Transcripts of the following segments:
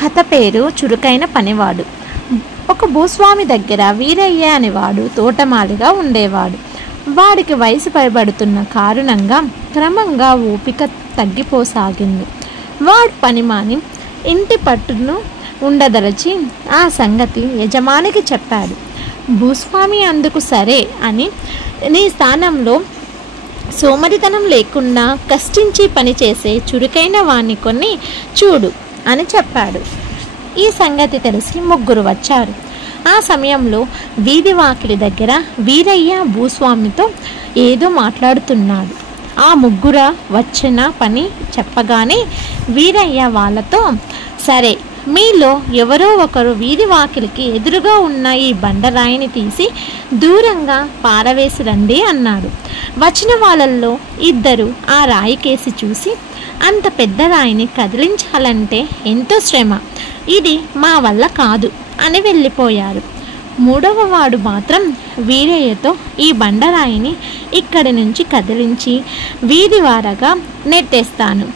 కథ పేరు చురుకైన పనివాడు. ఒక భూస్వామి దగ్గర వీరయ్య అనేవాడు తోటమాలిగా ఉండేవాడు. వాడికి వయసు పైబడుతున్న కారణంగా క్రమంగా ఓపిక తగ్గిపోసాగింది. వాడు పనిమాని ఇంటి పట్టును ఉండదలచి ఆ సంగతి యజమానికి చెప్పాడు. భూస్వామి అందుకు సరే అని, నీ స్థానంలో సోమరితనం లేకుండా కష్టించి పనిచేసే చురుకైన వాణ్ణి కొన్ని చూడు అని చెప్పాడు. ఈ సంగతి తెలిసి ముగ్గురు వచ్చారు. ఆ సమయంలో వీధి వాకిలి దగ్గర వీరయ్య భూస్వామితో ఏదో మాట్లాడుతున్నాడు. ఆ ముగ్గురు వచ్చిన పని చెప్పగానే వీరయ్య వాళ్ళతో, సరే, మీలో ఎవరో ఒకరు వీధి వాకిలికి ఎదురుగా ఉన్న ఈ బండరాయిని తీసి దూరంగా పారవేసి రండి అన్నాడు. వచ్చిన వాళ్ళల్లో ఇద్దరు ఆ రాయి కేసి చూసి, అంత పెద్ద రాయిని కదిలించాలంటే ఎంతో శ్రమ, ఇది మా వల్ల కాదు అని వెళ్ళిపోయారు. మూడవ వాడు మాత్రం వీరయ్యతో, ఈ బండరాయిని ఇక్కడి నుంచి కదిలించి వీధి వారగా నెట్టేస్తాను,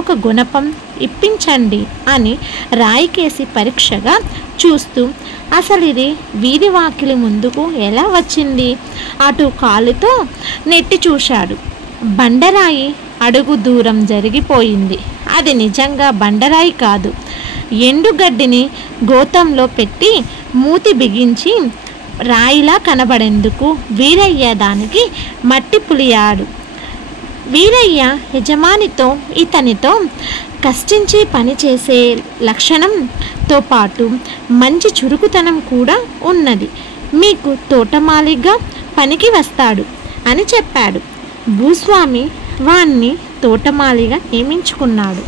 ఒక గుణపం ఇప్పించండి అని రాయికేసి పరీక్షగా చూస్తూ, అసలు ఇది వీధి వాకిలి ముందుకు ఎలా వచ్చింది అటు కాలుతో నెట్టి చూశాడు. బండరాయి అడుగు దూరం జరిగిపోయింది. అది నిజంగా బండరాయి కాదు, ఎండుగడ్డిని గోతంలో పెట్టి మూతి బిగించి రాయిలా కనబడేందుకు వీరయ్య దానికి మట్టి పులియాడు. వీరయ్య యజమానితో, ఇతనితో కష్టించి పనిచేసే లక్షణంతో పాటు మంచి చురుకుతనం కూడా ఉన్నది, మీకు తోటమాలిగా పనికి వస్తాడు అని చెప్పాడు. భూస్వామి వాణ్ణి తోటమాలిగా నియమించుకున్నాడు.